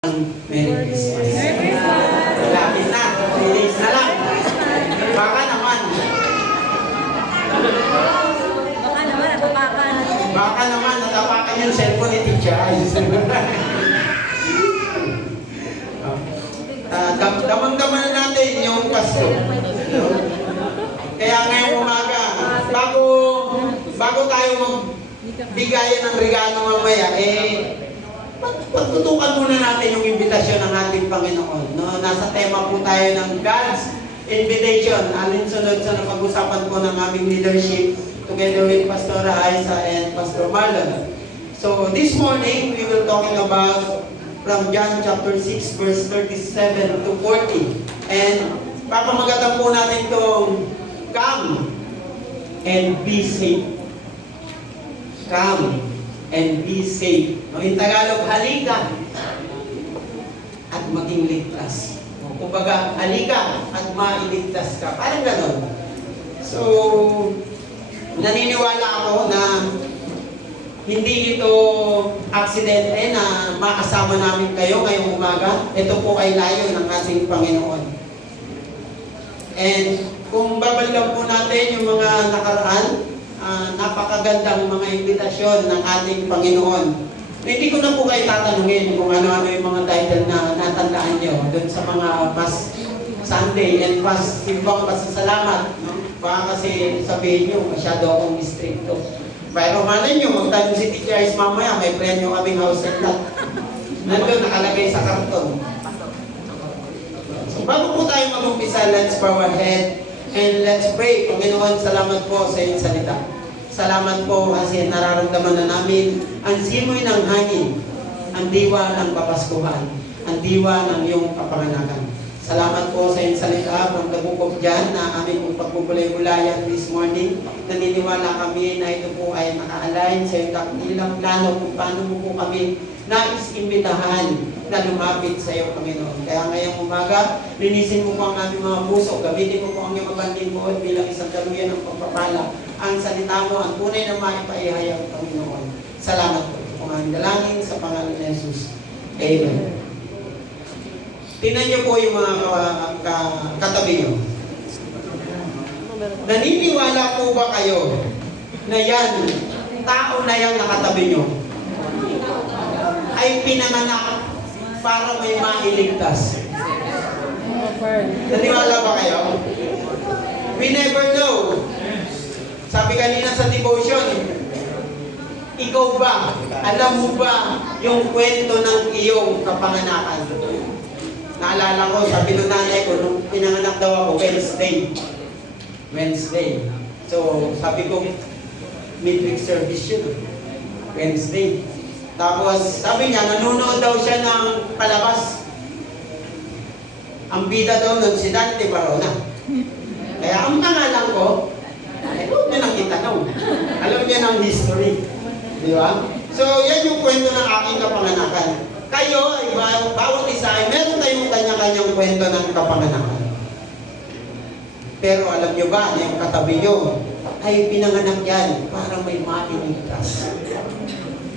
Merry Christmas. Lapit na. 3 days na lang. Baka naman. Natapakan. Baka naman, natapakan yung cellphone ni Teacher Ice. Damang-daman na natin yung Pasko. Kaya ngayong umaga, bago tayo magbigayan ng regalo mamaya, pagtutukan muna natin yung imbitasyon ng ating Panginoon. No? Nasa tema po tayo ng God's Invitation. Alinsunod sa napag-usapan po ng aming leadership together with Pastor Aiza and Pastor Marlon. So this morning, we will talking about from John chapter 6 verse 37 to 40. And papamagatan po natin itong come and be safe. Come and be safe. No, in Tagalog, halika at maging ligtas. No, kumbaga, halika at mailigtas ka. Parang gano'n. So, naniniwala ako na hindi ito aksidente na makasama namin kayo ngayong umaga. Ito po ay layo ng ating Panginoon. And kung babalikan po natin yung mga nakaraan, napakagandang mga imbitasyon ng ating Panginoon. Hindi ko na po kayo tatanungin kung ano-ano yung mga title na natandaan nyo doon sa mga Past Sunday and Past Simbang Pasasalamat. No? Baka kasi sabihin nyo, masyado akong stricto. Pero malay nyo, magtanong si Teacher Ice mamaya, may premyo kaming house and lot. Nandun, nakalagay sa karton. So bago po tayo mag-umpisa, let's bow our head and let's pray. Panginoon, salamat po sa iyong salita. Salamat po kasi nararamdaman na namin ang simoy ng hangin, ang diwa ng kapaskuhan, ang diwa ng iyong kapanganakan. Salamat po sa iyong salita from the book of John na aming pong pagpupulay-ulayan this morning. Naniniwala kami na ito po ay naka-align sa iyong dakilang plano kung paano mo po kami nais-imbitahan na lumapit sa iyo, Panginoon. Kaya ngayong umaga, linisin mo po ang aming mga puso, gamitin mo po ang iyong abandin mo bilang isang daluyan ng pagpapala. Ang salita mo, ang tunay na maipaihayag, Panginoon. Salamat po. Ito po ang aming dalangin sa pangalan ni Jesus. Amen. Tingnan niyo po yung mga katabi niyo. Naniniwala po ba kayo na yan, tao na yan nakatabi niyo, ay pinanganak para may mailigtas? Naniwala ba kayo? We never know. Sabi kanina sa devotion, ikaw ba, alam mo ba yung kwento ng iyong kapanganakan? Naalala ko, sabi ng nanay ko, nung pinanganak daw ako, Wednesday. So, sabi ko, midweek service yun. Wednesday. Tapos, sabi niya, nanonood daw siya ng palabas. Ang bida daw nun, si Dante Barona. Kaya ang pangalan ko, huwag niya nang itanong. Alam niya ng history. Di ba? So, yan yung kwento ng aking kapanganakan. Kayo, ay bawat isa, ay meron tayong kanya-kanyang kwento ng kapanganakan. Pero alam niyo ba, yung katabi niyo, ay pinanganak yan para may mailigtas.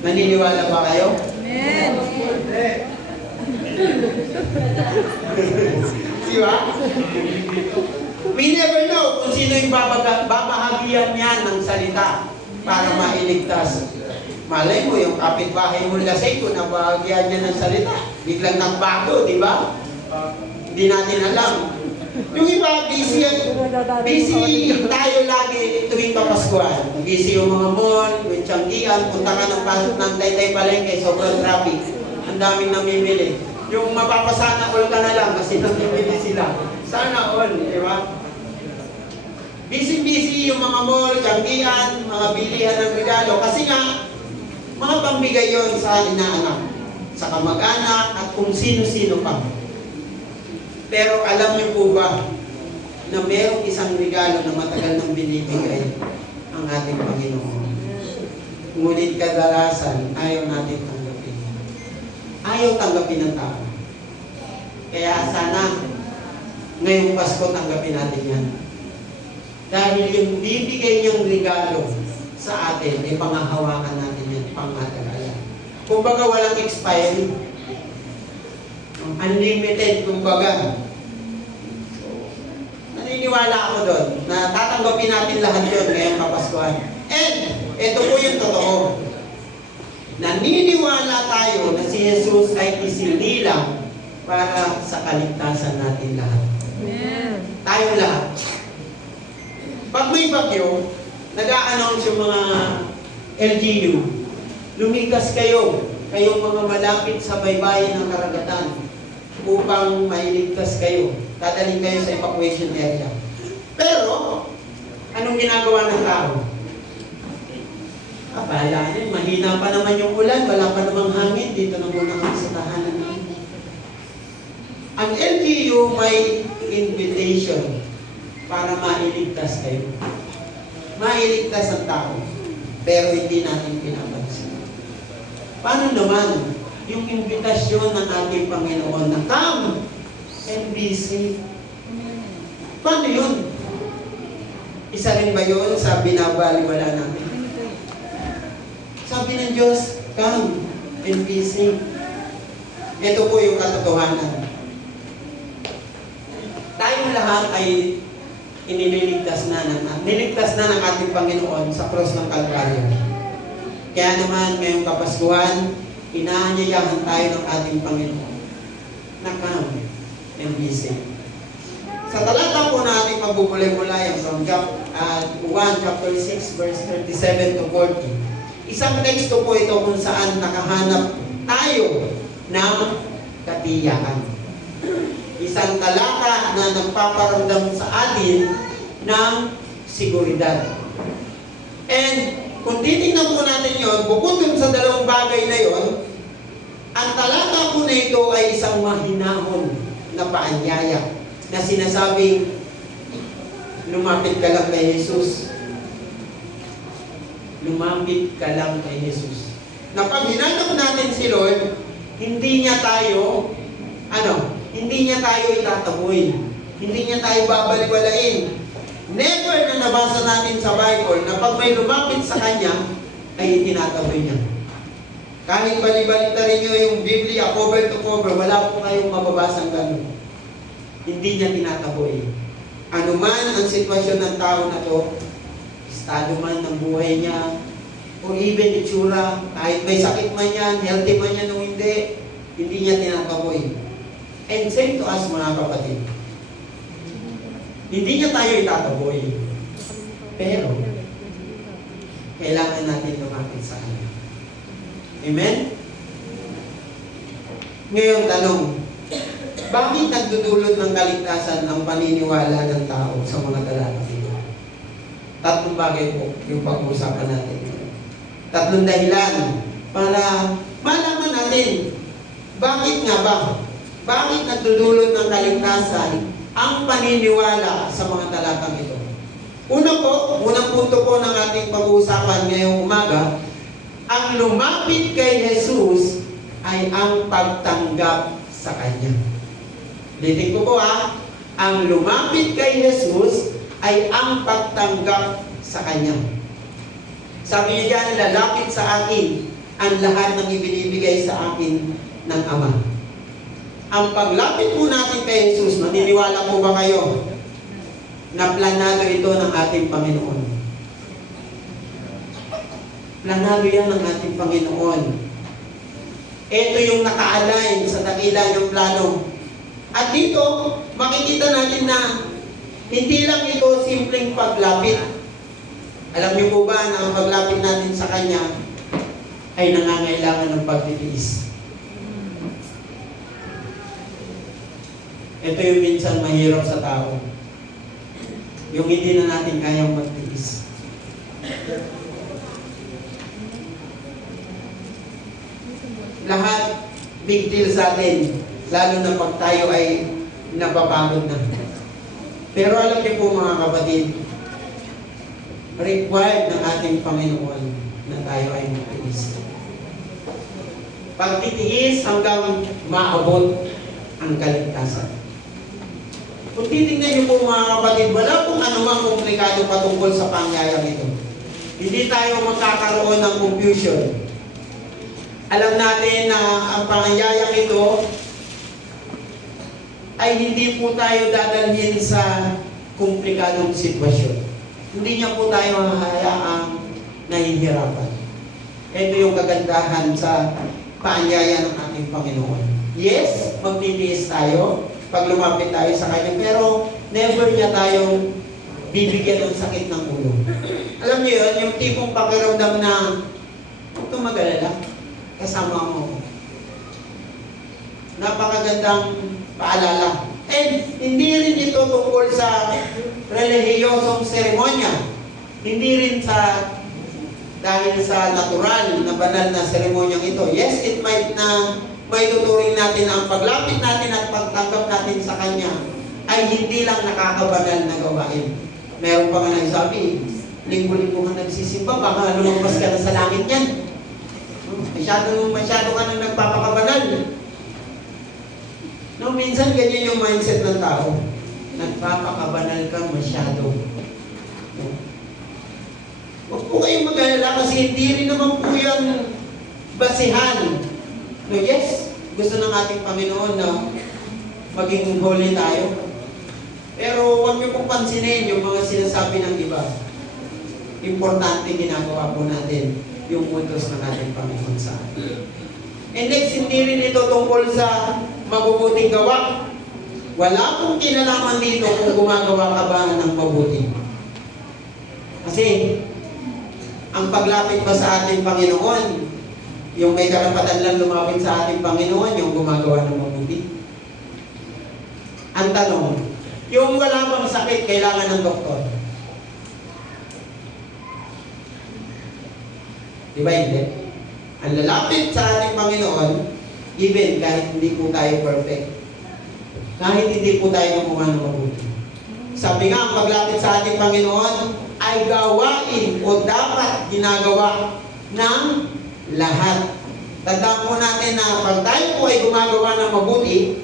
Naniniwala ba kayo? Amen. Di ba? We never know kung sino yung babahagian niyan ng salita para mailigtas. Malay mo, yung kapitbahay mo lasay ko, nabahagyan niya ng salita. Biglang nagbago, di ba? Hindi natin alam. Yung iba, busy tayo lagi tuwing Kapaskuhan. Busy yung mga mall, yung tiyanggian, punta ka ng pasok ng Taytay Palengke, sobrang traffic. Ang daming namimili. Yung mapapasana all ka na lang kasi namimili sila. Sana all, di ba? Busy yung mga mall, tiyanggian, mga bilihan ng regalo. Kasi nga, mga pambigay yon sa inaanak, sa kamag-anak, at kung sino-sino pa. Pero alam niyo po ba na mayroong isang regalo na matagal nang binibigay ang ating Panginoon? Ngunit kadalasan, ayaw natin tanggapin. Ayaw tanggapin ng tao. Kaya sana, ngayong Pasko tanggapin natin yan. Dahil yung bibigay niyang regalo sa atin, ay pangahawakan natin yan, pangmatagalan. Kumbaga walang expiry. unlimited, kumbaga. Naniniwala ako doon na tatanggapin natin lahat yun ngayong Kapaskuhan. And, ito po yung totoo. Naniniwala tayo na si Jesus ay isinilang para sa kaligtasan natin lahat. Amen. Tayong lahat. Pag may bagyo, nag-a-announce yung mga LGU, lumikas kayo, kayong mga malapit sa baybayin ng karagatan upang mailigtas kayo. Dadalhin kayo sa evacuation area. Pero, anong ginagawa ng tao? Bahala niyo, mahina pa naman yung ulan, wala pa namang hangin, dito na muna kami sa tahanan namin. Ang LGU may invitation para mailigtas kayo. Mailigtas ang tao, pero hindi natin pinapansin. Paano naman yung invitasyon ng ating Panginoon na come and be saved? Paano yun? Isa rin ba yun sa binabaliwala natin? Sabi ng Diyos, come and be saved. Ito po yung katotohanan. Tayong lahat ay niligtas na ng ating Panginoon sa cross ng Kalbaryo. Kaya naman ngayong Kapaskuhan, inaanyayahan tayo ng ating Panginoon na come and be saved. Sa talata po na ating pagbubulay-bulayan from 1 chapter 6 verse 37 to 40. Isang teksto po ito kung saan nakahanap tayo ng katiyakan. Isang talata na nagpaparamdam sa atin ng seguridad. And kung titingnan po natin yon, bukod dun sa dalawang bagay na yon, ang talata po na ito ay isang mahinahon na paanyaya na sinasabing, lumapit ka lang kay Jesus. Lumapit ka lang kay Jesus. Na pag hinanap natin si Lord, hindi niya tayo itataboy. Hindi niya tayo babaliwalain. Never na nabasa natin sa Bible na pag may lumapit sa Kanya, ay itinataboy niya. Kahit bali-balita rin nyo yung Biblia, cover to cover, wala po kayong mababasang ganun. Hindi niya tinataboy. Ano man ang sitwasyon ng tao na to, estado man ng buhay niya, o even itsura, kahit may sakit man yan, healthy man yan o hindi niya tinataboy. And same to us mga kapatid. Hindi niya tayo itataboy. Pero, kailangan natin lumapit sa Kanya. Amen? Ngayon, tanong, bakit nagdudulot ng kaligtasan ang paniniwala ng tao sa mga talatang ito? Tatlong bagay po yung pag-uusapan natin. Tatlong dahilan para malaman natin bakit nga ba? Bakit nagdudulot ng kaligtasan ang paniniwala sa mga talatang ito? Unang punto po ng ating pag-uusapan ngayong umaga, ang lumapit kay Jesus ay ang pagtanggap sa Kanya. Ulitin ko po ang lumapit kay Jesus ay ang pagtanggap sa Kanya. Sabi niya dyan, lalapit sa akin ang lahat ng ibinibigay sa akin ng Ama. Ang paglapit po natin kay Jesus, naniniwala po ba kayo na planado ito ng ating Panginoon? Planado yan ng ating Panginoon. Ito yung naka-align sa dakila ng plano. At dito, makikita natin na hindi lang ito simpleng paglapit. Alam niyo po ba na ang paglapit natin sa Kanya ay nangangailangan ng pagtitiis? Ito yung minsan mahirap sa tao. Yung hindi na natin kayang magtiis. Lahat big deal sa atin, lalo na pag tayo ay napapagod na. Pero alam niyo po mga kapatid, required ng ating Panginoon na tayo ay magtiis. Pagtitiis hanggang maabot ang kaligtasan. Kung titignan niyo po mga kapatid, wala pong anumang komplikado patungkol sa pangyayang ito. Hindi tayo magkakaroon ng confusion. Alam natin na ang pangyayang ito ay hindi po tayo dadalhin sa komplikadong sitwasyon. Hindi niya po tayo hahayaang nahihirapan. Ito yung kagandahan sa paanyaya ng ating Panginoon. Yes, magtitiis tayo pag lumapit tayo sa Kanya, pero never niya tayong bibigyan ng sakit ng ulo. Alam niyo yun, yung tipong pakiramdam na huwag kang mag-alala, kasama mo. Napakagandang paalala. And hindi rin ito tungkol sa relihiyosong seremonya. Hindi rin dahil sa natural na banal na seremonyang ito. Yes, it might na may tuturing natin na ang paglapit natin at pagtanggap natin sa Kanya ay hindi lang nakakabanal na gawain. Meron pa nga nagsabi, linggo-linggo ka nagsisimba, baka lumabas ka na sa langit yan. Masyado ka nang nagpapakabanal. No, minsan ganyan yung mindset ng tao. Nagpapakabanal ka masyado. No? Huwag po kayong mag-alala kasi hindi rin naman po yan basihan. No, yes, gusto ng ating Panginoon na maging holy tayo. Pero huwag niyo pong pansinin yung mga sinasabi ng iba. Importante ginagawa po natin yung utos ng ating Panginoon sa atin. And next, hindi rin ito tungkol sa mabubuting gawa. Wala pong kinalaman dito kung gumagawa ka ba ng mabuti. Kasi, ang paglapit ba sa ating Panginoon, yung may karapatan lang lumapit sa ating Panginoon, yung gumagawa ng mabuti. Ang tanong, yung wala bang sakit, kailangan ng doktor. Di ba hindi? Ang lalapit sa ating Panginoon, even kahit hindi po tayo perfect, kahit hindi po tayo gumawa ng mabuti. Sabi nga, ang paglapit sa ating Panginoon ay gawain o dapat ginagawa ng lahat. Tandaan po natin na pag tayo po ay gumagawa ng mabuti,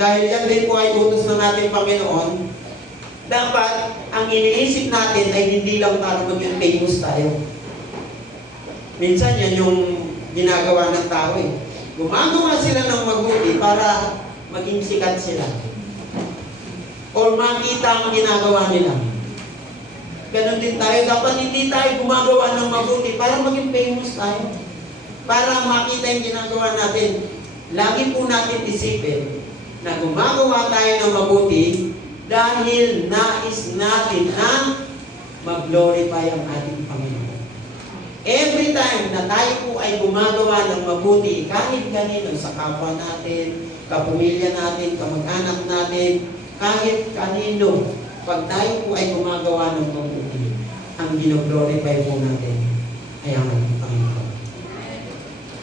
dahil yan din po ay utos ng ating Panginoon, dapat ang iniisip natin ay hindi lang para maging famous tayo. Minsan yan yung ginagawa ng tao eh. Gumagawa sila ng mabuti para maging sikat sila. Or makita ang ginagawa nila. Ganon din tayo. Dapat hindi tayo gumagawa ng mabuti para maging famous tayo. Para makita yung ginagawa natin. Lagi po natin isipin na gumagawa tayo ng mabuti dahil nais natin na mag-glorify ang ating Panginoon. Every time na tayo po ay gumagawa ng mabuti, kahit kanino, sa kapwa natin, kapamilya natin, kamag-anak natin, kahit kanino, pag tayo po ay gumagawa ng mabuti, ang gino-glorify po natin ay ang ating Panginoon.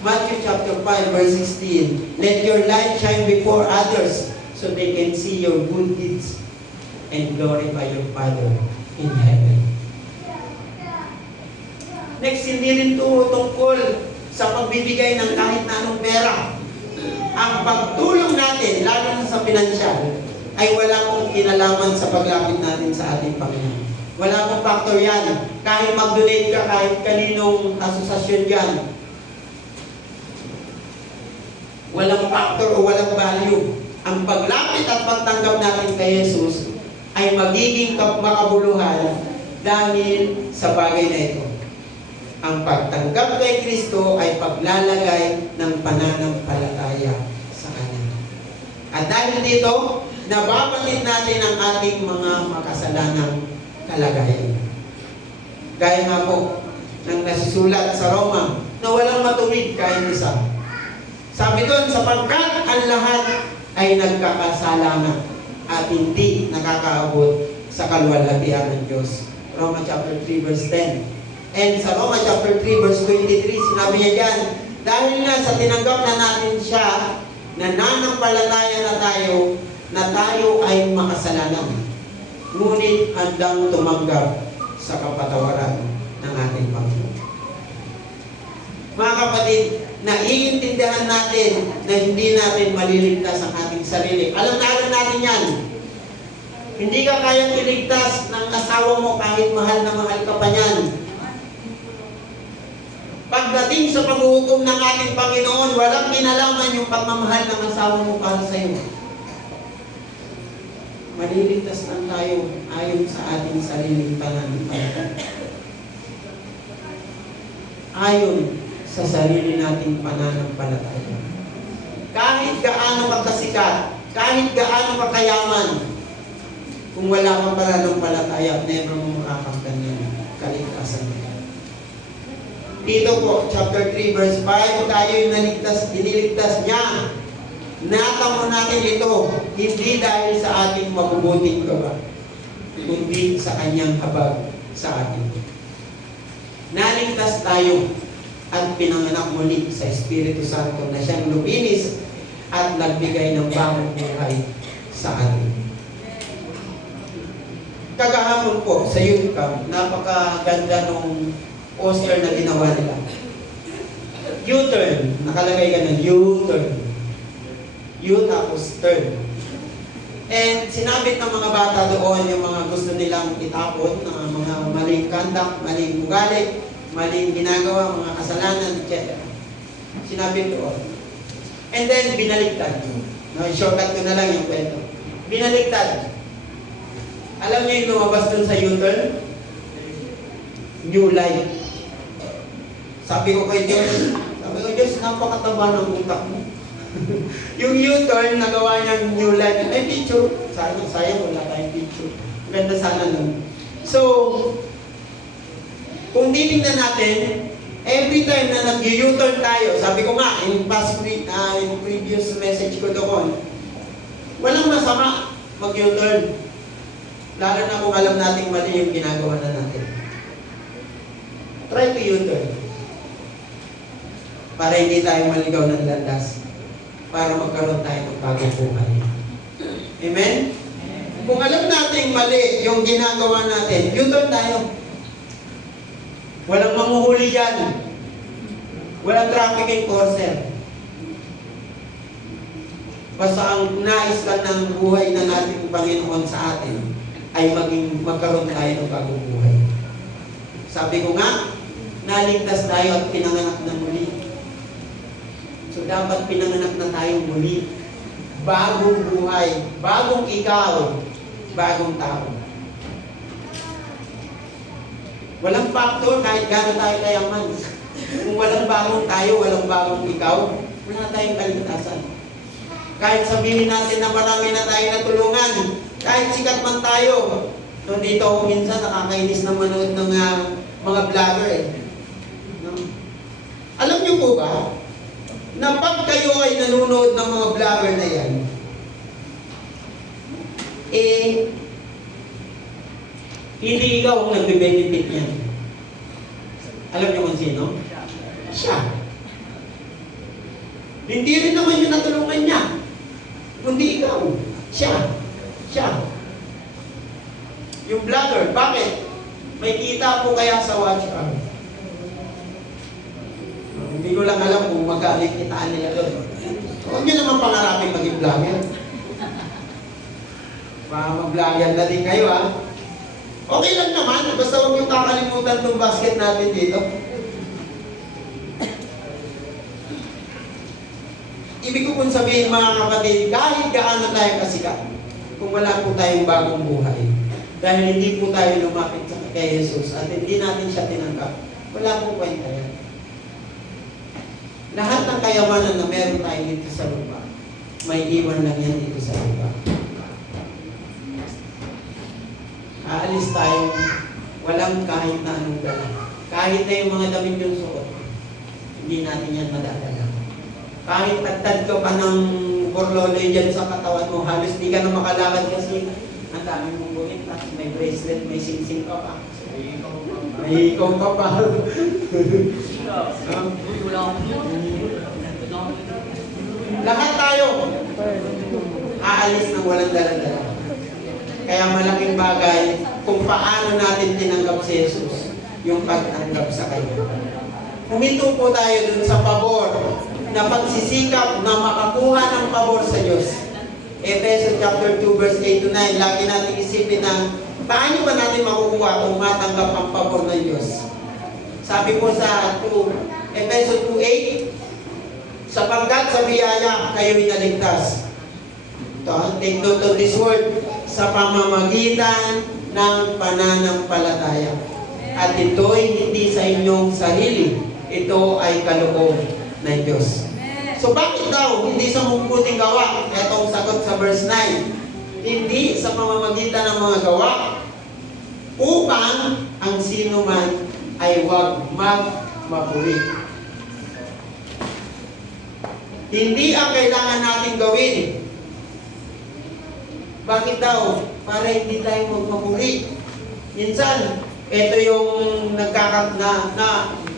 Matthew chapter 5 verse 16, let your light shine before others so they can see your good deeds and glorify your Father in heaven. Next, hindi rin ito tungkol sa pagbibigay ng kahit na anong pera. Ang pagtulong natin, lalo na sa pinansyal, ay wala pong kinalaman sa paglapit natin sa ating Panginoon. Wala pong factor yan. Kahit mag-donate ka, kahit kaninong asosasyon yan, walang factor o walang value. Ang paglapit at pagtanggap natin kay Jesus ay magiging makabuluhan dahil sa bagay na ito. Ang pagtanggap kay Kristo ay paglalagay ng pananampalataya sa Kanya. At dahil dito, nababatid natin ang ating mga makasalanang kalagayan. Gaya nga po ng nasusulat sa Roma na walang matuwid kahit isa. Sabi doon, sapagkat ang lahat ay nagkakasala na at hindi nakakaabot sa kaluwalhatian ng Diyos. Roma chapter 3 verse 10. And sa Roma chapter 3 verse 23, sinabi niya dyan, dahil nga sa tinanggap na natin siya, nananampalataya na tayo ay makasalanan. Ngunit handang tumanggap sa kapatawaran ng ating Panginoon. Mga kapatid, naiintindihan natin na hindi natin maliligtas ang ating sarili. Alam natin yan. Hindi ka kayang iligtas ng asawa mo kahit mahal na mahal ka pa niyan. Pagdating sa paghuhukom ng ating Panginoon, walang kinalaman yung pagmamahal ng asawa mo para sa iyo. Maliligtas lang tayo ayon sa ating sariling pananampalataya. Ayon sa sarili nating pananampalataya. Kahit gaano ka kasikat, kahit gaano ka kayaman, kung wala kang pananampalataya, never mo makakamtan yung kaligtasan niya. Dito po, chapter 3, verse 5, tayo'y iniligtas niya. Natamo natin ito, hindi dahil sa ating mabubuting gawa, kundi sa kanyang habag sa atin. Naligtas tayo at pinanganak muli sa Espiritu Santo na siyang luminis at nagbigay ng bagong buhay sa atin. Kagahapon po sa youth camp, napakaganda nung poster na ginawa nila. U-turn, nakalagay ka ng U-turn. U tapos turn. And sinabit ng mga bata doon yung mga gusto nilang itapon, na mga maling conduct, maling ugali, maling ginagawa, mga kasalanan, etc. Sinabit doon. And then binaliktad. No, shortcut ko na lang yung kwento. Binaliktad. Alam niyo yung lumabas dun sa U-turn? New life. Sabi ko kay Diyos, napakataba ng utak mo. Yung U-turn, nagawa niyang new life. May picture. Sayang wala tayong picture. Ganda sana nun. So, kung titignan natin, every time na nag-U-turn tayo, sabi ko nga, in previous message ko doon, walang masama mag-U-turn. Lalo na kung alam nating mali yung ginagawa na natin. Try to U-turn. Para hindi tayo maligaw ng landas. Para magkaroon tayo ng bagong buhay. Amen? Kung alam natin mali yung ginagawa natin, U-turn tayo. Walang manghuhuli yan. Walang traffic enforcer. Basta ang nais lang ng buhay ng ating Panginoon sa atin ay magkaroon tayo ng bagong buhay. Sabi ko nga, naligtas tayo at pinanganak na muli. So dapat pinanganak na tayong muli. Bagong buhay, bagong ikaw, bagong tao. Walang factor kahit gano'n tayo kayaman. Kung walang bagong tayo, walang bagong ikaw, wala tayong kaligtasan. Kahit sabihin natin na marami na tayo natulungan, kahit sikat man tayo. So dito ako minsan nakakainis na manood ng mga vlogger eh. No? Alam niyo po ba, na pag kayo ay nanonood ng mga vlogger na yan, hindi ikaw ang nagbe-benefit niyan. Alam niyo kung sino? Siya. Hindi rin naman yung natulungan niya, kundi ikaw. Siya. Yung vlogger, bakit? May kita po kaya sa watch hour. Hindi ko lang alam kung magkalik kitaan nila doon. Huwag niyo naman pangarapin maging vlogger. Baka mag-vlogger na din kayo ha. Okay lang naman, basta huwag niyo kakalimutan itong basket natin dito. Ibig ko pong sabihin mga kapatid, kahit gaano tayo kasikat, kung wala po tayong bagong buhay, dahil hindi po tayo lumapit kay Jesus at hindi natin siya tinanggap, wala pong kwenta yan. Lahat ng kayamanan na meron tayo dito sa lupa, may iwan lang yan dito sa lupa. Aalis tayo, walang kahit na anong dala. Kahit na yung mga damit yung suot, hindi natin yan madadala. Kahit tagtad ka pa ng borlole dyan sa katawan mo, halos di ka na makalakad kasi ang dami mong buhin, tapos may bracelet, may sing-sing ka pa. May ikaw ka pa. Lahat tayo aalis ng walang dala-dala. Kaya malaking bagay kung paano natin tinanggap si Jesus, yung pagtanggap sa Kanya. Huminto po tayo dun sa pabor na pagsisikap na makakuha ng pabor sa Diyos. Ephesians chapter 2 verse 8 to 9, lagi natin isipin na paano ba natin makukuha kung matanggap ang pabor ng Diyos? Sabi po sa Ephesians 2:8, sapagkat sa biyaya kayo'y naligtas. take note of this word, sa pamamagitan ng pananampalataya. At ito'y hindi sa inyong sarili, ito ay kaloob ng Diyos. So bakit daw hindi sa mabubuting gawa? Itong sagot sa verse 9. Hindi sa pamamagitan ng mga gawa, upang ang sino man ay huwag magmapuri. Hindi ang kailangan natin gawin. Bakit daw? Para hindi tayo magmapuri. Minsan, ito yung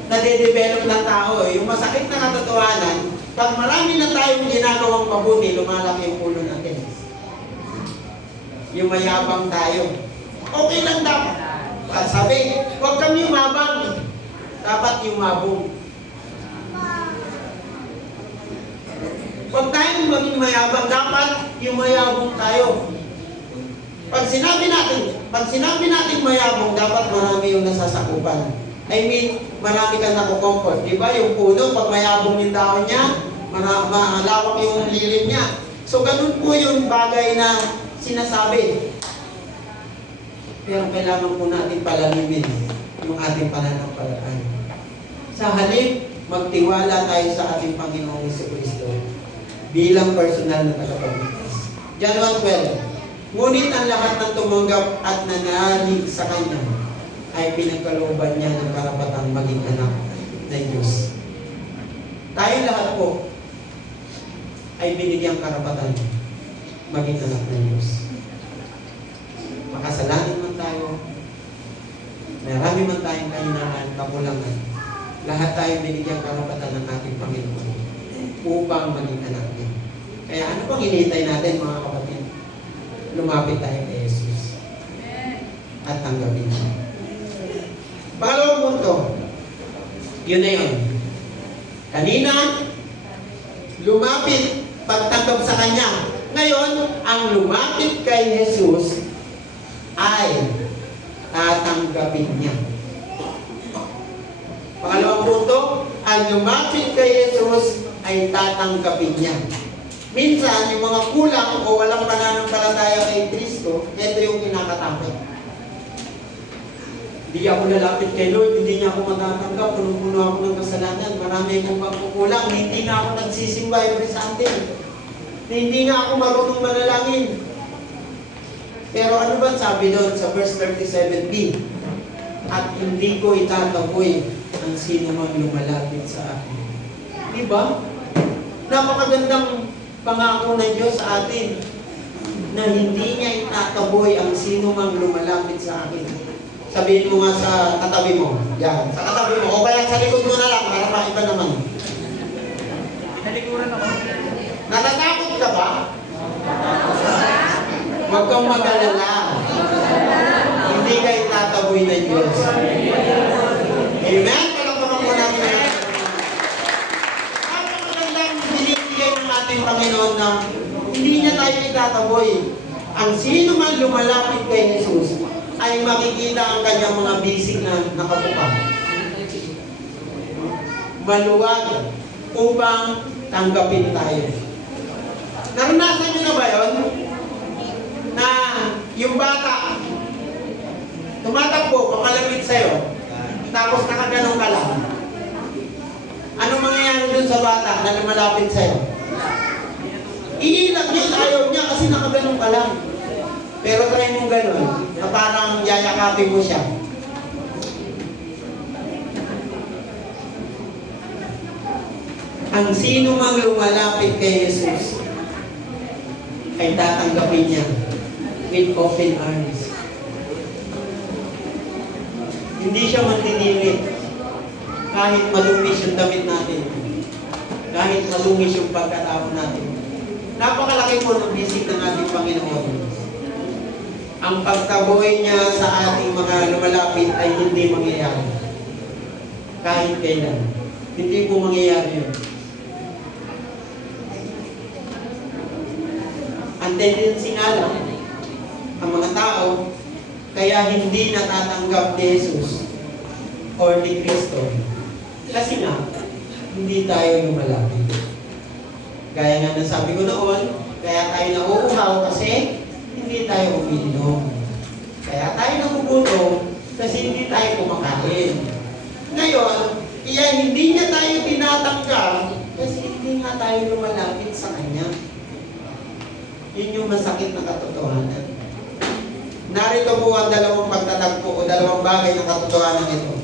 nade-develop ng tao. Yung masakit na katotohanan, pag marami na tayong ginagawang mabuti, lumalaki yung ulo natin. Yung mayabang tayo. Okay lang dapat. Sabi, huwag kami umabang. Dapat yumabong. Huwag tayong maging mayabang. Dapat yumayabong tayo. Pag sinabi natin mayabong, dapat marami yung nasasakupan. I mean, marami kang nakukomfort. Diba? Yung puno, pag mayabong yung dahon niya, malawak yung lilim niya. So, ganun po yung bagay na sinasabi. Pero kailangan po natin palalimin yung ating pananampalataya. Sa halip, magtiwala tayo sa ating Panginoong Jesucristo bilang personal na tagapagligtas. John 1:12. Ngunit ang lahat ng tumanggap at nanalig sa Kanya ay pinagkalooban niya ng karapatang maging anak ng Diyos. Tayo lahat po ay binigyang karapatan maging anak ng Diyos. Makasalanan man tayo, marami man tayong kahinaan, kakulangan, lahat tayo binigyang karapatan ng ating Panginoon upang maging anak niya. Kaya ano pang hinihintay natin, mga kapatid? Lumapit tayo kay Jesus at tanggapin siya. Pangalawang punto, yun na yun. Kanina, lumapit pagtanggap sa Kanya. Ngayon, ang lumapit kay Jesus ay tatanggapin niya. Pangalawang punto, ang lumapit kay Jesus ay tatanggapin niya. Minsan, yung mga kulang o walang pananampalataya kay Kristo, ito yung kinakatakot. Hindi ako lalapit kay Lord, hindi niya ako matatanggap, puno-puno ako ng kasalanan, marami akong pagkukulang, hindi nga ako nagsisimba every Sunday. Hindi nga ako marunong manalangin. Pero ano ba sabi doon sa verse 37b? At hindi ko itataboy ang sino mang lumalapit sa akin. Diba? Napakagandang pangako ng Diyos sa atin na hindi niya itataboy ang sino mang lumalapit sa akin. Sabihin mo nga sa katabi mo. Yan, sa katabi mo. O kaya sa likod mo na lang para maiba naman. Nalikuran ako. Natatakot ka ba? Huwag kang mag-alala. Hindi ka itataboy ng Diyos. Amen? Palakpakan po natin yan. Ng ating Panginoon na hindi niya tayo itataboy. Ang sino man lumalapit kay Jesus ay makikita ang kanyang mga basic na nakabuka. Maluwag upang tanggapin tayo. Naranasan niyo na ba yun? Na yung bata tumatakbo, pakalapit sa'yo, tapos nakaganong ka lang. Anong mangyayari dun sa bata na lumalapit sa'yo? Iilag niya, ayaw niya kasi nakaganong ka lang. Pero try mong ganon, na parang yayakapin mo siya. Ang sino mang lumalapit kay Jesus ay tatanggapin niya with open arms. Hindi siya mantinimik. Kahit malumis yung damit natin, kahit malumis yung pagkatao natin. Napakalaki po ng bisig ng ating Panginoon. Ang pagtaboy niya sa ating mga lumalapit ay hindi mangyayari. Kahit kailan. Hindi po mangyayari yun. Ang tendency nga lang, ang mga tao, kaya hindi natatanggap ni Jesus or ni Kristo. Kasi nga, hindi tayo lumalapit. Gaya nga ng sabi ko noon, Kaya tayo nauuhaw kasi hindi tayo umiinom. Kaya tayo nagugutom kasi hindi tayo kumakain. Ngayon, hindi niya tayo tinatanggap kasi hindi nga tayo lumalapit sa Kanya. Yun yung masakit na katotohanan. Narito po ang dalawang pagtatagpo o dalawang bagay ng katotohanan ito.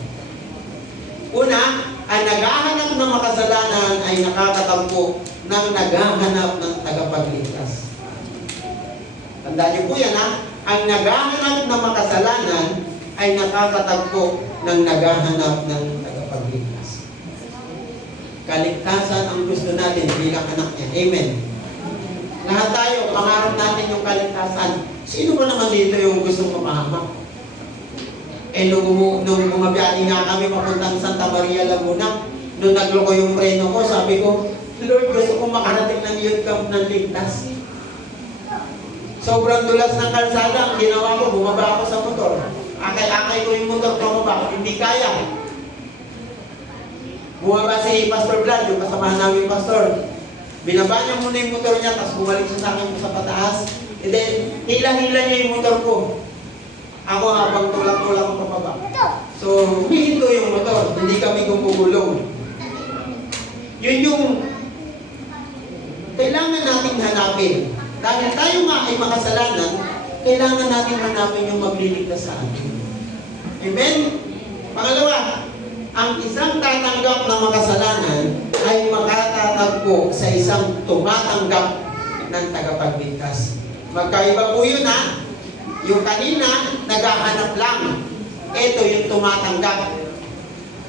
Una, ang naghahanap ng makasalanan ay nakakatagpo ng naghahanap ng tagapagligtas. Tandaan niyo po yan, ha? Ang naghahanap ng makasalanan ay nakakatagpo ng naghahanap ng tagapagligtas. Kaligtasan ang gusto natin bilang anak niya. Amen. Lahat tayo, pangarap natin yung kaligtasan. Sino ba naman dito yung gustong mapahamak? Nung bumabiyahe nga kami papuntang Santa Maria, Laguna, nung nagloko yung preno ko, sabi ko, Lord, gusto kong makarating ng youth camp ng ligtas. Sobrang dulas ng kalsada, ang ginawa ko, bumaba ako sa motor. Akay-akay ko yung motor, pumaba, hindi kaya. Bumaba si Pastor Vlad, yung kasamahan namin pastor. Binaba niya muna yung motor niya, tapos bumalik siya sa akin sa pataas. And then, hila-hila niya yung motor ko. Ako habang tulak-tulak ko pababa. So, humihinto yung motor, hindi kami gumugulong. Yun yung kailangan nating hanapin. Dahil tayo nga ay makasalanan, kailangan natin hanapin yung magliligtas sa atin. Amen? Pangalawa, ang isang tatanggap ng makasalanan ay makatatagpo sa isang tumatanggap ng tagapagligtas. Magkaiba po yun, ha? Yung kanina, naghahanap lang. Ito yung tumatanggap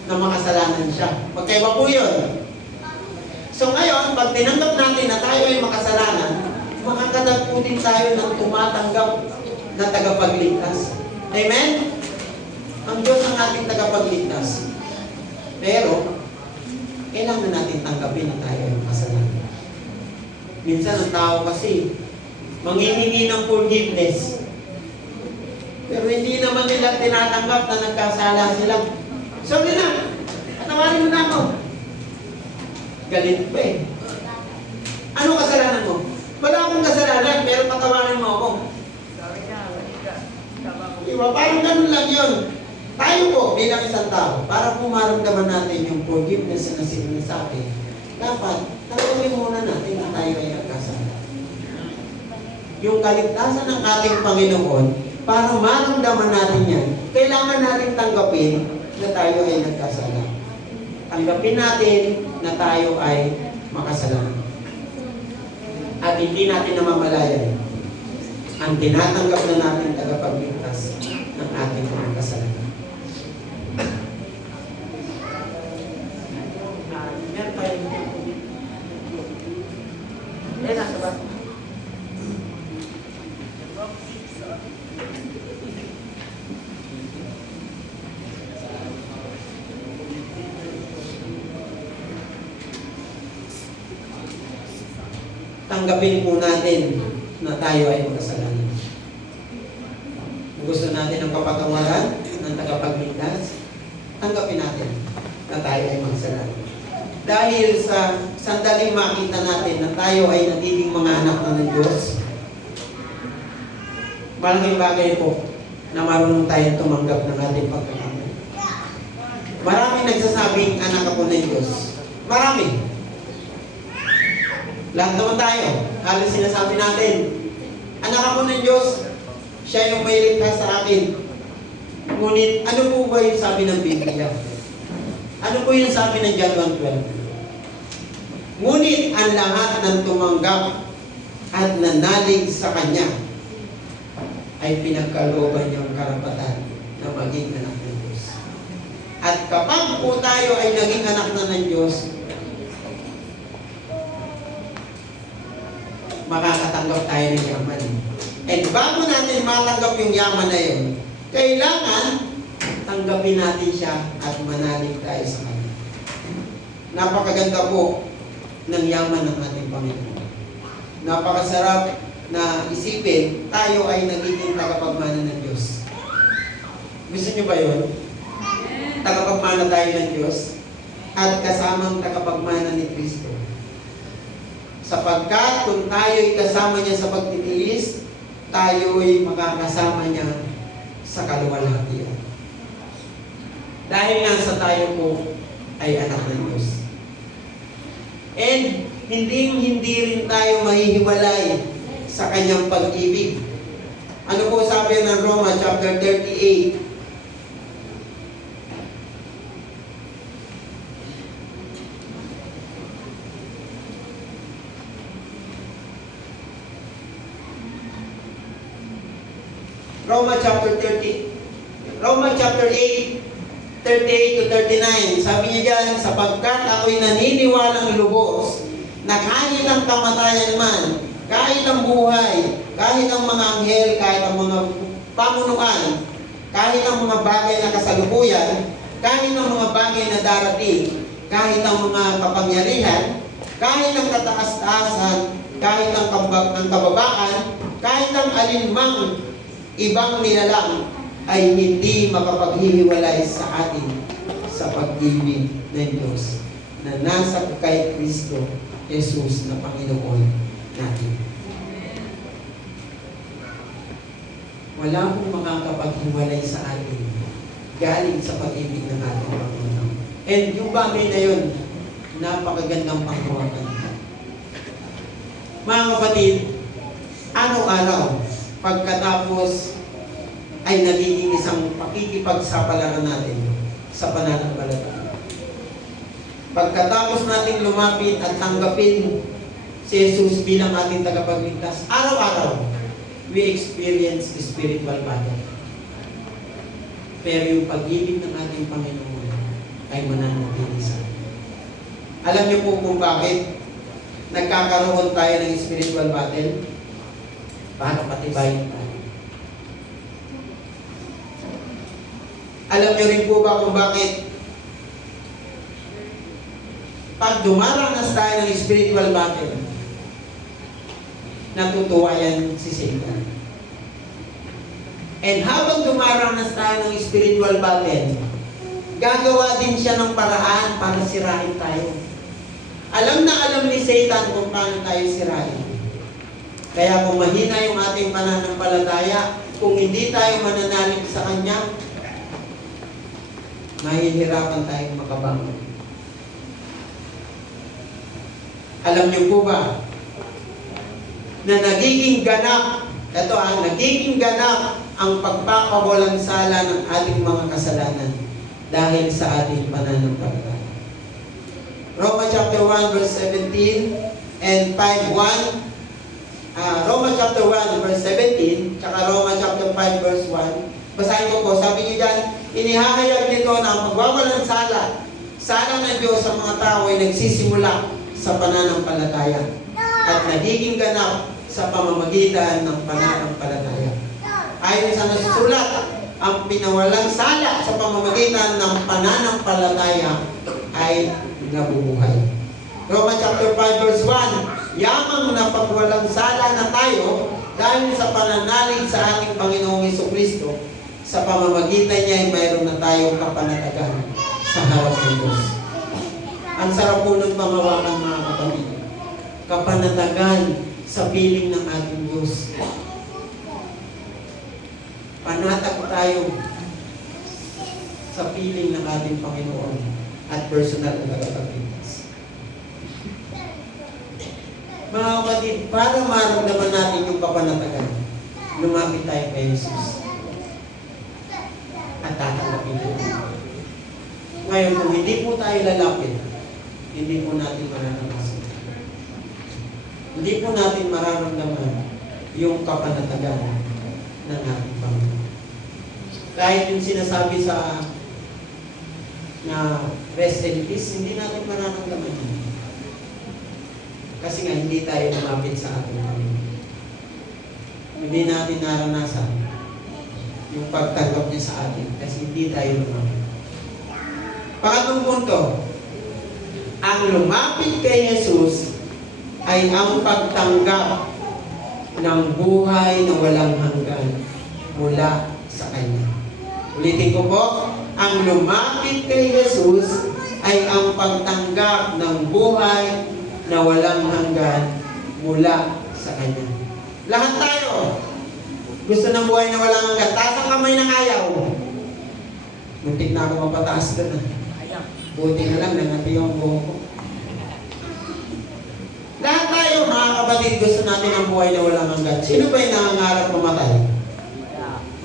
ng makasalanan siya. Magkaiba po yun. So ngayon, pag tinanggap natin na tayo ay makasalanan, makakatagpo din tayo ng tumatanggap na tagapagligtas. Amen? Ang Diyos ang ating tagapagligtas. Pero, kailangan natin tanggapin na tayo ay makasalanan. Minsan ang tao kasi, manghihingi ng forgiveness. Pero hindi naman nila tinatanggap na nagkasala sila. Sorry na, patawarin mo na ako. Galit pa eh. Ano kasalanan mo? Wala akong kasalanan, pero patawarin mo ako. Diba? Parang ganun lang yun. Tayo po, bilang isang tao, para po maramdaman natin yung forgiveness na sinasabi, dapat, tanggapin muna natin na tayo ay nagkasala. Yung kaligtasan ng ating Panginoon, para maramdaman natin yan, kailangan natin tanggapin na tayo ay nagkasala. Tanggapin natin na tayo ay makasalanan. At hindi natin namamalayan ang tinatanggap na natin tagapagligtas ng ating mga kasalanan. Meron tayong nasa ba? Tanggapin po natin na tayo ay makasalanan. Kung gusto natin ang kapatawaran ng tagapagligtas, tanggapin natin na tayo ay makasalanan. Dahil sa sandaling makita natin na tayo ay nagiging mga anak ng Diyos, malaking bagay po na marunong tayong tumanggap ng ating pagkakamali. Maraming nagsasabing anak ako ng Diyos. Marami. Lahat naman tayo, halos sinasabi natin, anak ako ng Diyos, siya yung may ligtas sa akin. Ngunit, ano po ba yung sabi ng Biblia? Ano po yung sabi ng John 1:12? Ngunit ang lahat ng tumanggap at nanalig sa Kanya ay pinagkalooban niyang karapatan na maging anak ng Diyos. At kapag po tayo ay naging anak na ng Diyos, makakatanggap tayo ng yaman. And bago natin matanggap yung yaman na yun, kailangan tanggapin natin siya at manalig tayo sa Kanya. Napakaganda po ng yaman ng ating Panginoon. Napakasarap na isipin, tayo ay nagiging tagapagmana ng Diyos. Gusto niyo ba yun? Tagapagmana tayo ng Diyos at kasamang tagapagmana ni Kristo. Sapagkat kung tayo'y kasama niya sa pagtitiis, tayo'y makakasama niya sa kaluwalhatian. Dahil nga sa tayo po ay anak ng Diyos. And hindi rin tayo mahihiwalay sa kanyang pag-ibig. Ano po sabi ng Roma chapter 38? Roma chapter 8, 38 to 39. Sabi niya diyan, sapagkat ako'y naniniwalang lubos na kahit ang kamatayan man, kahit ang buhay, kahit ang mga anghel, kahit ang mga pamunuan, kahit ang mga bagay na kasalukuyan, kahit ang mga bagay na darating, kahit ang mga kapangyarihan, kahit ang kataas-taasan, kahit ang kababaan, kahit ang alinmang ibang nilalang ay hindi makapaghihiwalay sa atin sa pag-ibig ng Diyos na nasa kay Kristo Jesus na Panginoon natin. Wala pong makakapaghiwalay sa atin galing sa pag-ibig ng ating Panginoon. And yung bagay na yun, napakagandang panghawakan. Mga kapatid, araw-araw, pagkatapos ay nagiging isang pakikipagsapalaran natin sa pananampalataya. Pagkatapos nating lumapit at tanggapin si Jesus bilang ating tagapagligtas, araw-araw, we experience the spiritual battle. Pero yung pag-ibig ng ating Panginoon ay mananatili sa atin. Alam niyo po kung bakit nagkakaroon tayo ng spiritual battle? Para patibayin tayo. Alam niyo rin po ba kung bakit pag dumaranas tayo ng spiritual battle, natutuwa yan si Satan. And habang dumaranas tayo ng spiritual battle, gagawa din siya ng paraan para sirain tayo. Alam na alam ni Satan kung paano tayo sirain. Kaya kung mahina yung ating pananampalataya, kung hindi tayo mananalig sa Kanya, mahihirapan tayong makabangon. Alam niyo po ba na nagiging ganap ang pagpapawalang sala ng ating mga kasalanan dahil sa ating pananampalataya. Roma chapter 1 verse 17 and 5:1. Roma chapter 1 verse 17 tsaka Roma chapter 5 verse 1. Basahin ko po, sabi niyo dyan, inihahayag nito na ang pagwawalang sala ng Diyos sa mga tao ay nagsisimula sa pananampalataya at nagiging ganap sa pamamagitan ng pananampalataya. Ayon sa nasusulat, ang pinawalang sala sa pamamagitan ng pananampalataya ay nabubuhay. Roma chapter 5 verse 1, yamang na pagwalang sala na tayo dahil sa pananalig sa ating Panginoong Jesucristo, sa pamamagitan niya ay mayroon na tayong kapanatagan sa harap ng Diyos. Ang sarap po ng panghawakan, mga kapatid. Kapanatagan sa piling ng ating Diyos. Panatag tayo sa piling ng ating Panginoon at personal na tagapagligtas. Mga kapatid, para maramdaman natin yung kapanatagan, lumapit tayo kay Jesus at tatanggapin natin. Ngayon, kung hindi po tayo lalapit, hindi po natin mararanasan. Hindi po natin mararamdaman yung kapanatagan ng ating Panginoon. Kahit yung sinasabi sa na rest in peace, hindi natin mararamdaman yun. Kasi nga, hindi tayo lumapit sa ating Panginoon. Hindi natin naranasan yung pagtanggap niya sa atin kasi hindi tayo lumapit. Pangatlong punto, ang lumapit kay Jesus ay ang pagtanggap ng buhay na walang hanggan mula sa Kanya. Ulitin ko po, ang lumapit kay Jesus ay ang pagtanggap ng buhay na walang hanggan mula sa Kanya. Lahat tayo gusto ng buhay na walang hanggan. Taas ang kamay ng ayaw. Muntik na ako mapataas doon. Buti na lang, nangati yung buho ko. Lahat tayo, mga kapatid, gusto natin ang buhay na walang hanggan. Sino ba yung nangangarap mamatay?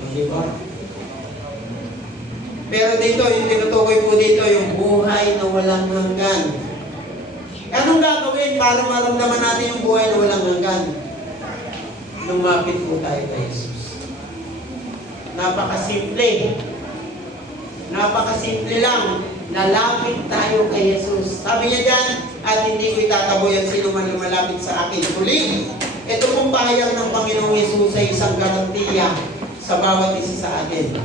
Hindi ba? Pero dito, yung tinutukoy po dito, yung buhay na walang hanggan. Anong gagawin para maramdaman natin yung buhay na walang hanggan? Lumapit po tayo kay Jesus. Napakasimple. Napakasimple lang. Nalapit tayo kay Jesus. Sabi niya dyan, at hindi ko itataboy ang sino man lumalapit sa akin. Muli, ito pong pahayag ng Panginoong Jesus ay isang garantiya sa bawat isa sa atin.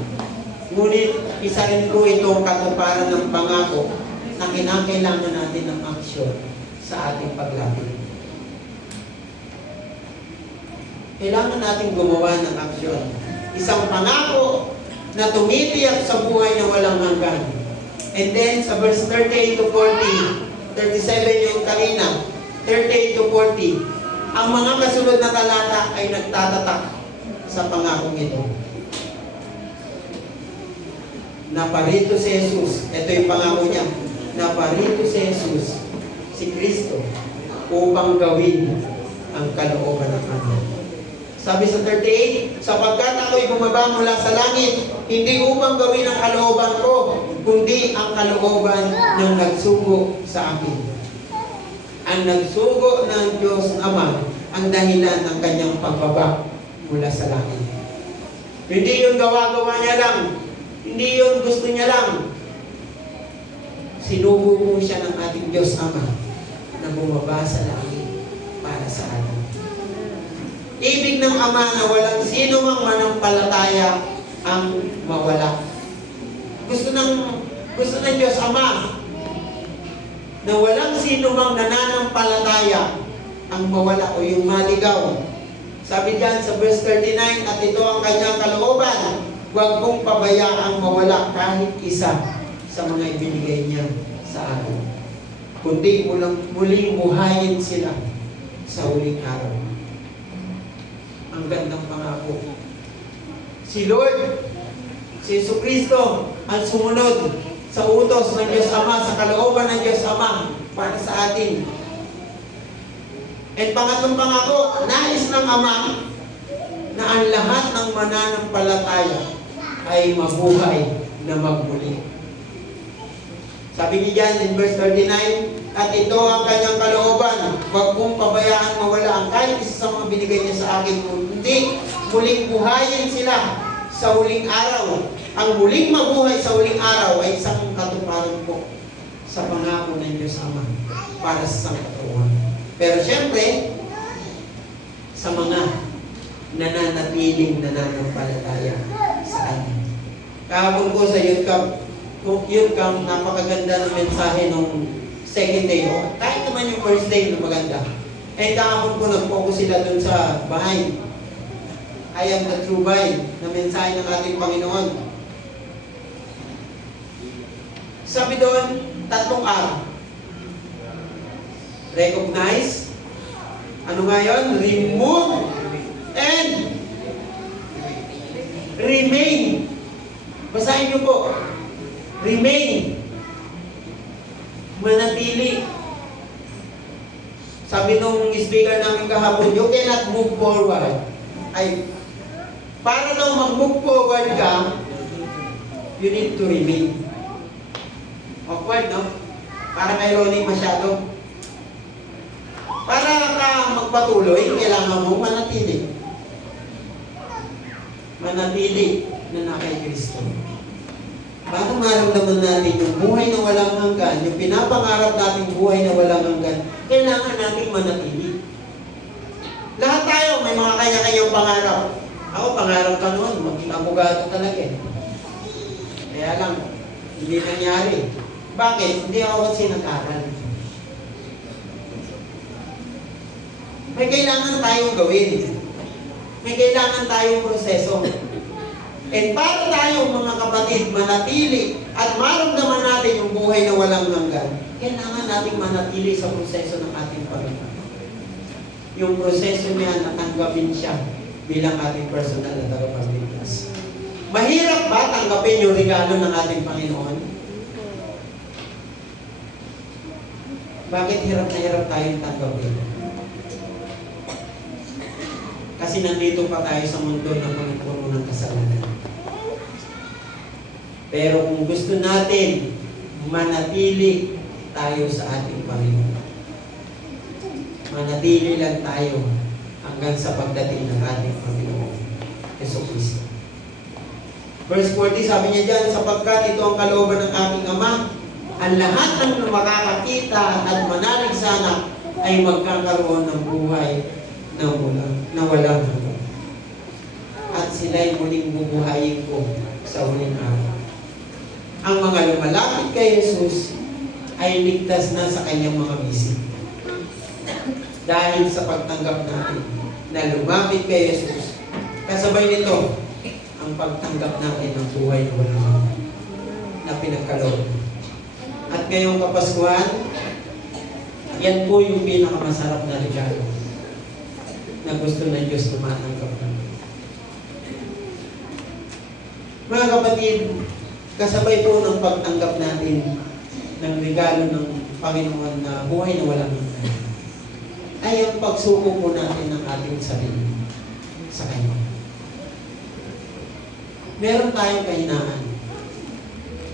Ngunit, isa rin po itong katuparan ng pangako na kinakailangan natin ng aksyon sa ating paglapit. Kailangan natin gumawa ng aksyon. Isang pangako na tumitiyak sa buhay na walang hanggan. And then, sa verse 38 to 40, 37 yung kanina, 38 to 40, ang mga kasunod na talata ay nagtatatak sa pangakong ito. Naparito si Jesus, ito yung pangako niya, naparito si Jesus, si Kristo, upang gawin ang kalooban ng Ama. Sabi sa 38, sapagkat ako'y bumaba mula sa langit, hindi upang gawin ang kalooban ko, kundi ang kalooban ng nagsugo sa akin. Ang nagsugo ng Diyos Ama ang dahilan ng kanyang pagbaba mula sa langit. Hindi yun gawa-gawa niya lang. Hindi yun gusto niya lang. Sinugo po siya ng ating Diyos Ama na bumaba sa langit para sa atin. Ibig ng Ama na walang sino mang manampalataya ang mawala. Gusto ng Diyos Ama na walang sino mang nananampalataya ang mawala o yung maligaw. Sabi diyan sa verse 39, at ito ang kanyang kalooban, huwag kong pabayaang mawala kahit isa sa mga ibinigay niya sa akin, kundi muling buhayin sila sa huling araw. Ang gandang pangako. Si Lord, si Jesucristo, ang sumunod sa utos ng Diyos Ama, sa kalooban ng Diyos Ama para sa atin. At pangatlong pangako, nais ng Ama na ang lahat ng mananampalataya ay mabuhay na magmuli. Sabi niya in verse 39, at ito ang kanyang kalooban, huwag kong pabayaan mawala ang kahit isa sa mga binigay niya sa akin, kundi muling buhayin sila sa huling araw. Ang muling mabuhay sa huling araw ay isang katuparan po sa pangako ng Diyos Ama para sa sangkatauhan. Pero siyempre, sa mga nananatiling nananampalataya sa Kanya. Kahapon ko sa youth camp, napakaganda ng mensahe nung second day. O, kahit naman yung first day na maganda. Eh kahapon ko nag-focus sila dun sa bahay. I am the true vine na mensahe ng ating Panginoon. Sabi doon, 3 R. Recognize. Ano nga yun? Remove and remain. Basahin niyo po. Remain. Manatili. Sabi nung speaker namin kahapon, you cannot move forward. Ay, para daw mag-move forward ka, you need to remain. Awkward, no? Parang ironic masyado. Para ka magpatuloy, kailangan mo manatili. Manatili na kay Kristo. Para maramdaman natin yung buhay na walang hanggan, yung pinapangarap natin buhay na walang hanggan, kailangan natin manatili. Lahat tayo may mga kanya-kanyang pangarap. Ako, pangarap ka noon, maging abogado talaga eh. Kaya lang, hindi nangyari. Bakit? Hindi ako kasi nag-aral. May kailangan tayong gawin. May kailangan tayong proseso. And para tayo mga kapatid, manatili at maramdaman natin yung buhay na walang hanggan, kailangan nating manatili sa proseso ng ating Panginoon. Yung proseso niya na tanggapin siya bilang ating personal na tagapagligtas. Mahirap ba tanggapin yung regalo ng ating Panginoon? Bakit hirap na hirap tayong tanggapin? Kasi nandito pa tayo sa mundo na punong-puno ng kasalanan. Pero kung gusto natin manatili tayo sa ating Panginoon, manatili lang tayo hanggang sa pagdating ng ating Panginoon, Jesucristo. Verse 40, sabi niya dyan, sapagkat ito ang kalooban ng aking Ama, ang lahat ng makakakita at manalig sana ay magkakaroon ng buhay na walang hanggan. At sila'y muling bubuhayin ko sa huling araw. Ang mga lumalapit kay Jesus ay ligtas na sa kanyang mga bisig. Dahil sa pagtanggap natin na lumapit kay Jesus, kasabay nito ang pagtanggap natin ng buhay na walang hanggan na pinagkaloob. At ngayong Kapaskuhan, yan po yung pinakamasarap na regalo na gusto ng Diyos na matanggap natin. Mga kapatid, kasabay po ng pagtanggap natin ng regalo ng Panginoon na buhay na walang hanggan, ay ang pagsuko po natin ng ating sarili sa Kanya. Meron tayong kahinaan.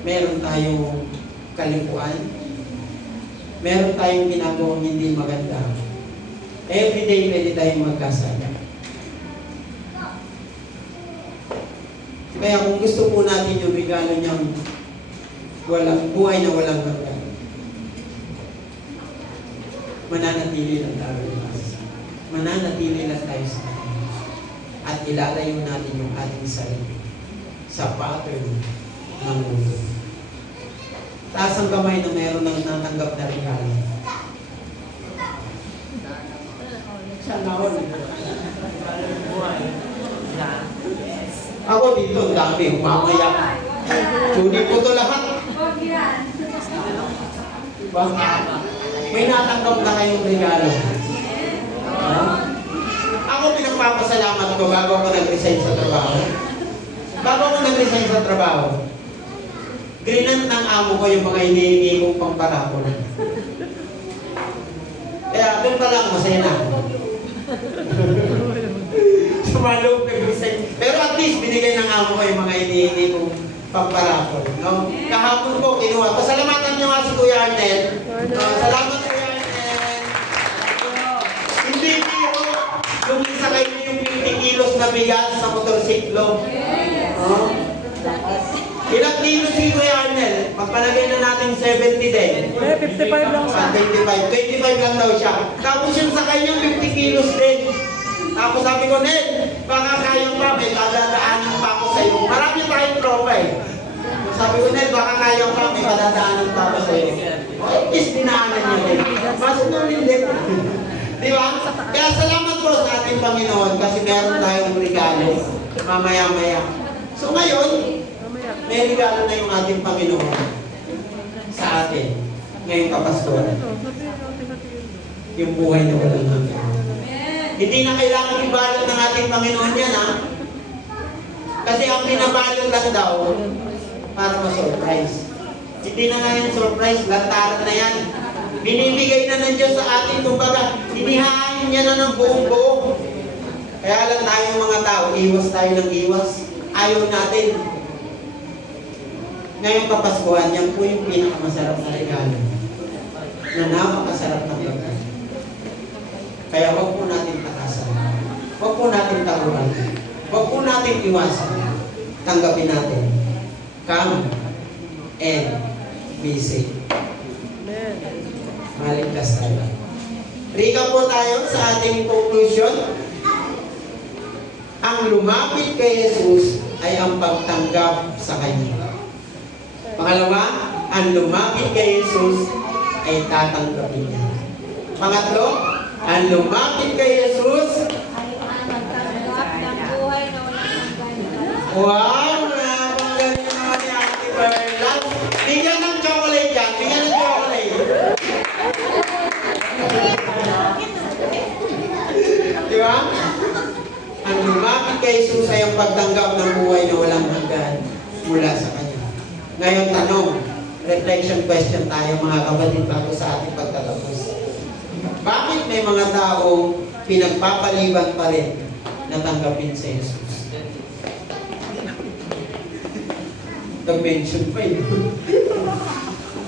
Meron tayong kalipuan. Meron tayong ginagawang hindi maganda. Everyday pwede tayong magkasala. Kaya kung gusto po natin yung regalo niyang buhay na walang hanggan, mananatili lang tayo. Mananatili lang tayo sa Kanya. At ilalayo natin yung ating sarili sa pattern ng mundo. Taas ang kamay na meron ng natanggap na regalo. Ako dito, ang dami, mamaya. Sulit ko to lahat. Diba? May natanggap na kayong regalo. Ako pinagpapasalamat ko bago ako nag-resign sa trabaho. Bago ako nag-resign sa trabaho, grinant ng amo ko yung mga hinihingi kong pamparako na. Kaya doon pa lang, masaya na. Sumalog, nag-resign. Pero at least, binigay ng amo ko yung mga hinihingi kong pamparako. No? Kahapon ko, kinuha. Pasalamatan niyo nga si Kuya Arnel. Salamat, Kuya Arnel. Hindi biro, lumisa kayo yung 50 kilos na bigas sa motorsiklo. Ilang kilos si Kuya Arnel? Magpalagay na natin 70 din. 55 lang siya. 25 lang daw siya. Tapos yung sa kanya 50 kilos din. Tapos sabi ko, Ned, baka kaya pa, may kadadaanan pa ako sa'yo. Marami tayong tropa eh. Sabi ko, Ned, baka kaya pa, may kadadaanan pa ako sa'yo. At least dinaanan niya din. Masununin din. Di ba? Kaya salamat po sa ating Panginoon kasi meron tayong regalo mamaya-maya. So ngayon, may regalo na yung ating Panginoon sa atin ngayong Kapaskuhan. Yung buhay na walang hanggan. Hindi na kailangan ibalot ng ating Panginoon yan, ha? Kasi ang pinabalot lang daw para ma-surprise. Hindi na nga yung surprise, lantaran na yan. Binibigay na ng Diyos sa atin, kumbaga, inihain niya na ng buong-buo. Kaya lang tayong mga tao, iwas tayo ng iwas. Ayaw natin. Ngayong Kapaskuhan, yan po yung pinakamasarap na regalo na napakasarap ng pagkain. Kaya wag po natin takasan. Wag po natin taguan. Wag po natin iwasan. Tanggapin natin. Come and be saved. Maligtas tayo. Rika po tayo sa ating conclusion. Ang lumapit kay Jesus ay ang pagtanggap sa Kanya. Pangalawa, ang lumapit kay Jesus ay tatanggapin niya. Pangatlo, ang lumapit kay Jesus ay magtanggap ng buhay na walang hanggan. wow! Napakagaling naman ni Ate Perla. Bigyan ng chocolate yan. Bigyan ng chocolate. ba? Ang lumapit kay Jesus ay ang pagtanggap ng buhay na walang hanggan mula sa Kanya. Ngayon tanong, reflection question tayo mga kapatid bago sa ating pagtatapos. Bakit may mga tao pinagpapaliban pa rin na tanggapin si Jesus? Nag-mention pa yun.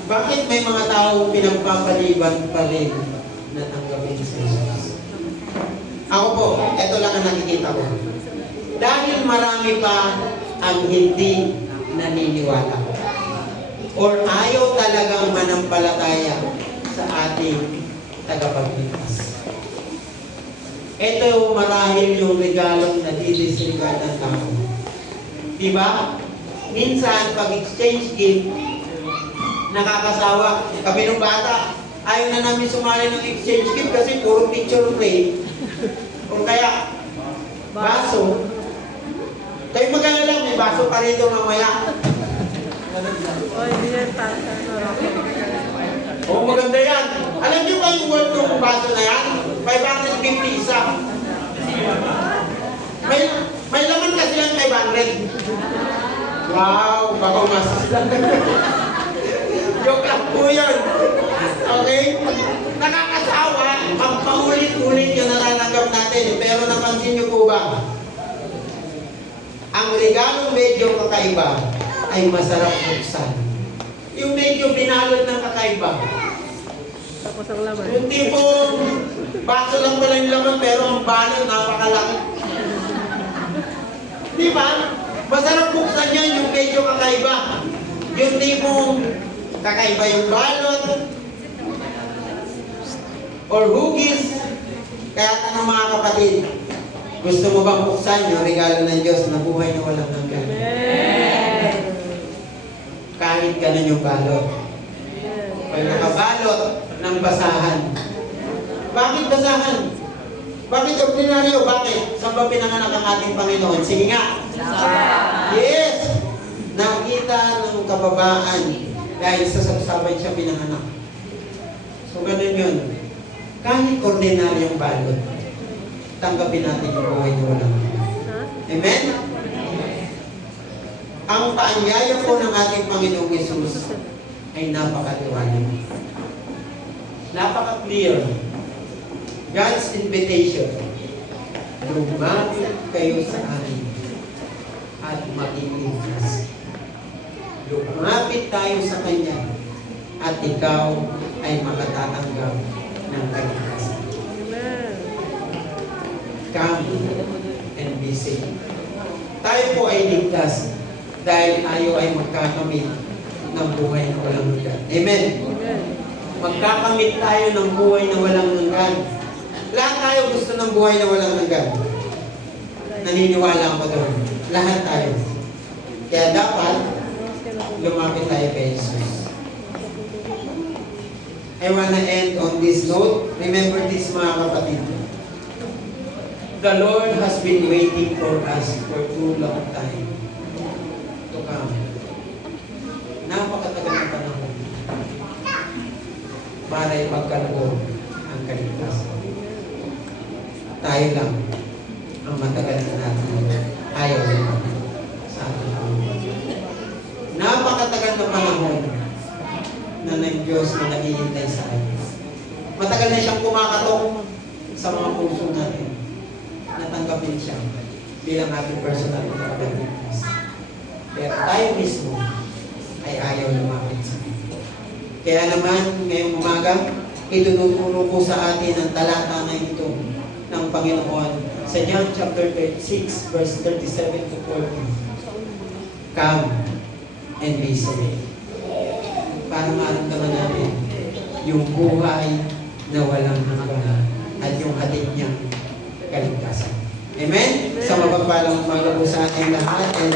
Bakit may mga tao pinagpapaliban pa rin na tanggapin si Jesus? Ako po, ito lang ang nakikita ko. Dahil marami pa ang hindi naniniwala or ayaw talagang manampalataya sa ating tagapagligtas. Ito marahil yung regalong nadidisregard ng tao. Diba? Minsan, pag-exchange gift, nakakasawa. Kami nung bata, ayaw na namin sumali ng exchange gift kasi puro picture frame. O kaya, baso. Kayo magana lang, may baso pa rito mamaya. Oo, maganda yan. Alam niyo ba yung worth ng baso na yan? 550 isa. May laman kasi yan 500. Wow, baka masaslan. Joke lang po yun. Okay? Nakakasawa, ang paulit-ulit yung natatanggap natin. Pero napansin niyo po ba? Ang regalong medyo kakaiba ay masarap buksan. Yung medyo binalot ng kakaiba. Tapos ang laman. Yung tipong baso lang pala yung laman pero ang balot napakalaki. Di ba? Masarap buksan yan yung medyo kakaiba. Yung tipong kakaiba yung balot or hugis. Kaya tanong mga kapatid, gusto mo bang buksan yung regalo ng Diyos na buhay na walang hanggan? Kahit ganun yung balot. Pag nakabalot ng basahan. Bakit basahan? Bakit ordinaryo? Bakit? Saan ba pinanganak ang ating Panginoon? Sige nga. Yes! Nakita ng kababaan dahil sa sabsaban siya pinanganak. So ganun yun. Kahit ordinaryong balot, tanggapin natin yung buhay na walang hanggan. Amen? Ang paanyaya po ng ating Panginoong Yesus ay napakaliwanag. Napaka-clear. God's invitation. Lumapit kayo sa akin at makikiligtas. Lumapit tayo sa Kanya at ikaw ay makatatanggap ng kaligtasan. Come and be saved. Tayo po ay ligtas dahil tayo ay magkakamit ng buhay na walang hanggan. Amen? Magkakamit tayo ng buhay na walang hanggan. Lahat tayo gusto ng buhay na walang hanggan. Naniniwala ako doon. Lahat tayo. Kaya dapat lumapit tayo kay Jesus. I wanna end on this note. Remember this mga kapatid. The Lord has been waiting for us for too long time to come. Napakatagal na panahon para ipagkaloob ang kaligtasan. Tayo lang ang matagal na natin ayaw lumapit sa ating Panginoon. Napakatagal na panahon na ng Diyos na naghihintay sa atin. Matagal na siyang kumakatok sa mga puso natin. Natanggapin siya bilang ating personal na kapatid. Pero tayo mismo ay ayaw lumapit sa Kanya. Kaya naman, ngayong umaga, itunuturo ko sa atin ang talata na ito ng Panginoon sa John chapter 6, verse 37 to 40. Come and be saved. Para maramdaman natin yung buhay na walang hanggan at yung hatid niyang kaligtasan. Amen? Sa mapagpalang umaga po sa ating lahat. And